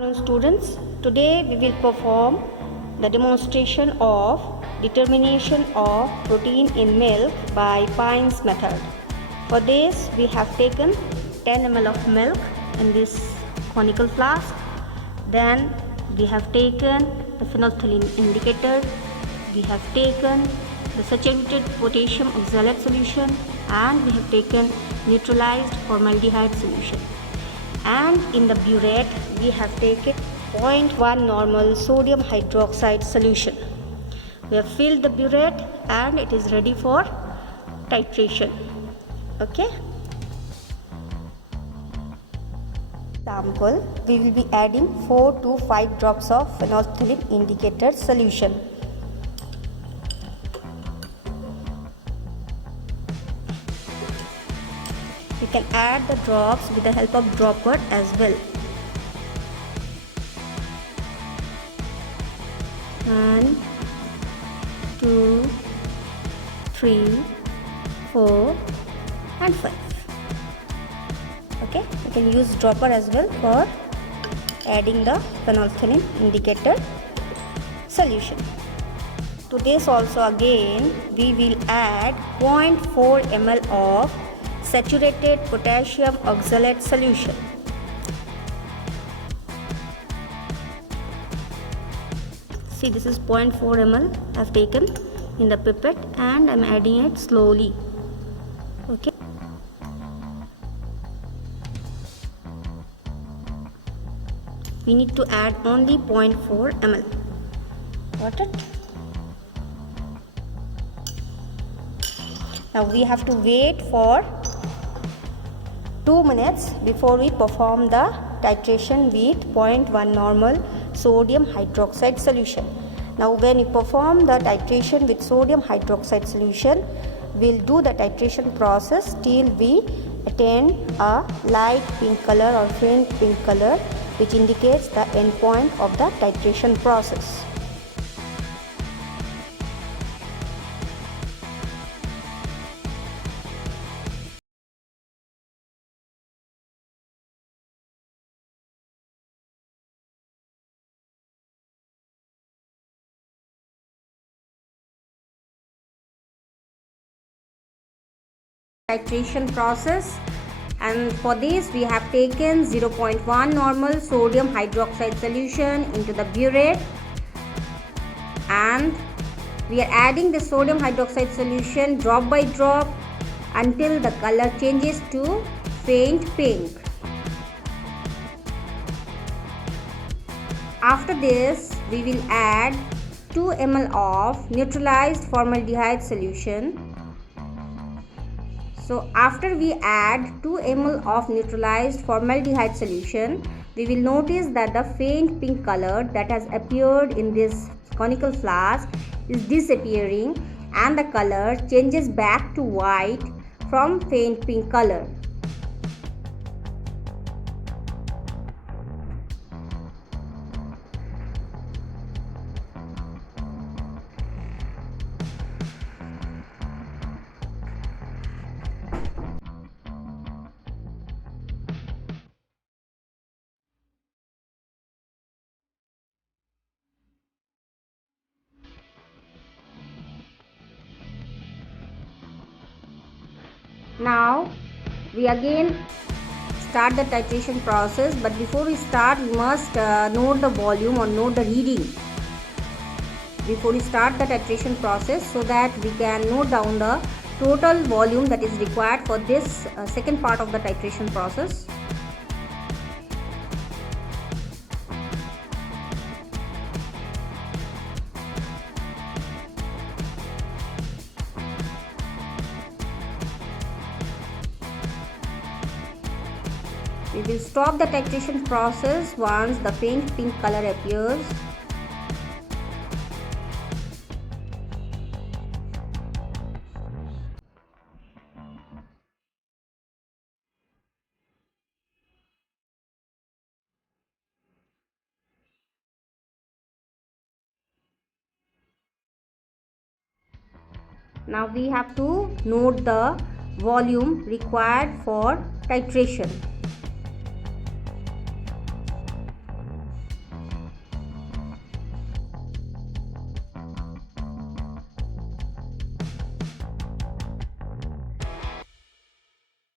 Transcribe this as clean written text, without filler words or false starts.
Hello students, today we will perform the demonstration of determination of protein in milk by Pyne's method. For this we have taken 10 ml of milk in this conical flask. Then we have taken the phenolphthalein indicator, we have taken the saturated potassium oxalate solution, and we have taken neutralized formaldehyde solution. And in the burette we have taken 0.1 normal sodium hydroxide solution. We have filled the burette and it is ready for titration. Okay. Sample, we will be adding 4 to 5 drops of phenolphthalein indicator solution. You can add the drops with the help of dropper as well. 1, 2, 3, 4 and 5. Okay, you can use dropper as well for adding the phenolphthalein indicator solution. To this also again we will add 0.4 ml of saturated potassium oxalate solution. See, this is 0.4 ml I have taken in the pipette and I am adding it slowly. Okay. We need to add only 0.4 ml. Got it? Now we have to wait for 2 minutes before we perform the titration with 0.1 normal sodium hydroxide solution. Now when we perform the titration with sodium hydroxide solution, we will do the titration process till we attain a light pink color or faint pink color, which indicates the end point of the titration process. Titration process, and for this we have taken 0.1 normal sodium hydroxide solution into the burette, and we are adding the sodium hydroxide solution drop by drop until the color changes to faint pink. After this we will add 2 ml of neutralized formaldehyde solution. So after we add 2 ml of neutralized formaldehyde solution, we will notice that the faint pink color that has appeared in this conical flask is disappearing and the color changes back to white from faint pink color. Now we again start the titration process, but before we start we must note the volume or note the reading before we start the titration process, so that we can note down the total volume that is required for this second part of the titration process. We will stop the titration process once the faint pink color appears. Now we have to note the volume required for titration.